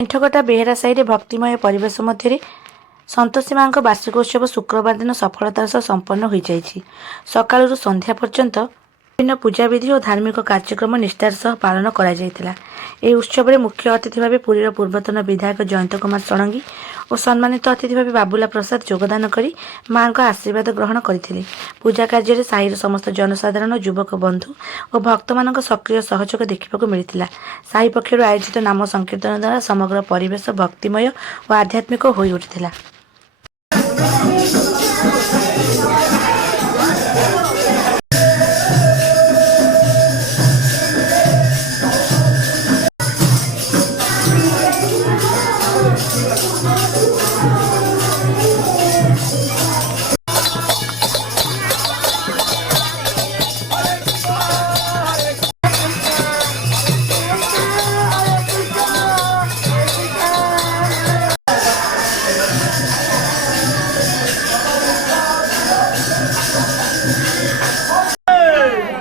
पेंठगटा बेहेरा साही भक्तिमय परिवेश मध्य संतोषी माँ वार्षिक उत्सव शुक्रवार दिन सफलतार सह संपन्न हो जाइछि। सकाळु संध्या पर्यंत विभिन्न पूजाविधि और धार्मिक कार्यक्रम निष्ठार सह पालन करा जायतिला। एही उत्सव में मुख्य अतिथि भाव पुरीर पूर्वतन विधायक जयंत कुमार षडंगी और सम्मानित अतिथि भाव बाबुला प्रसाद योगदान करी माँ आशीर्वाद ग्रहण करथिले। पूजा कार्य साहिर समस्त जनसाधारण युवक बंधु और भक्त मान सक्रिय सहयोग देखा मिलता। साही पक्षर आयोजित नाम संकीर्तन द्वारा समग्र परिवेश भक्तिमय और आध्यात्मिक हो उठिला।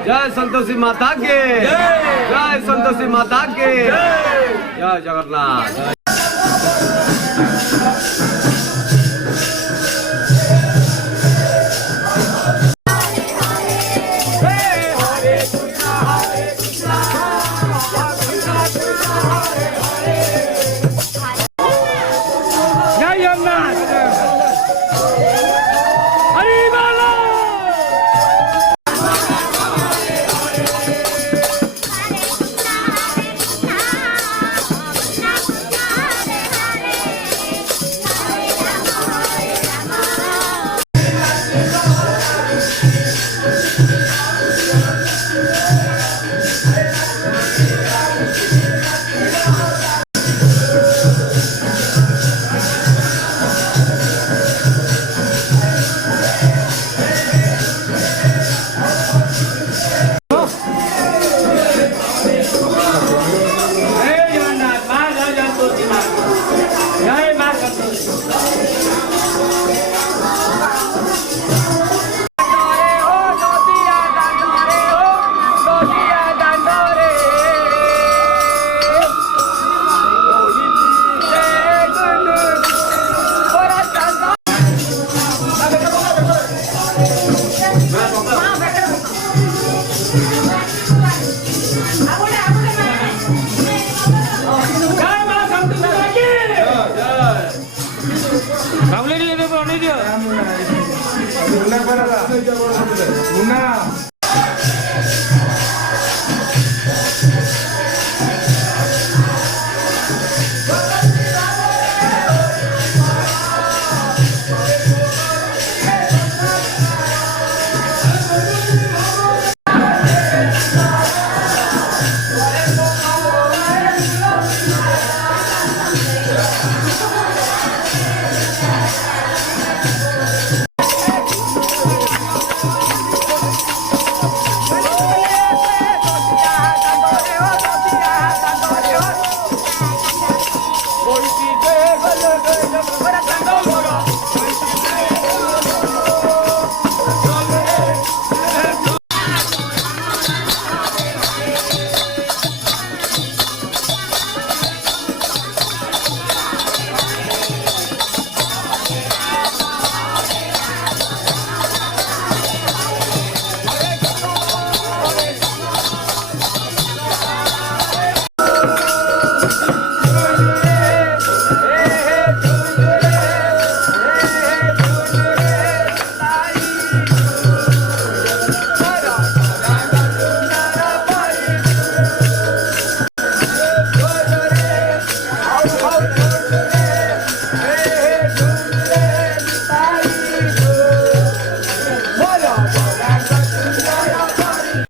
जय संतोषी माता के जय संतोषी माता के जय जगन्नाथ। Corazón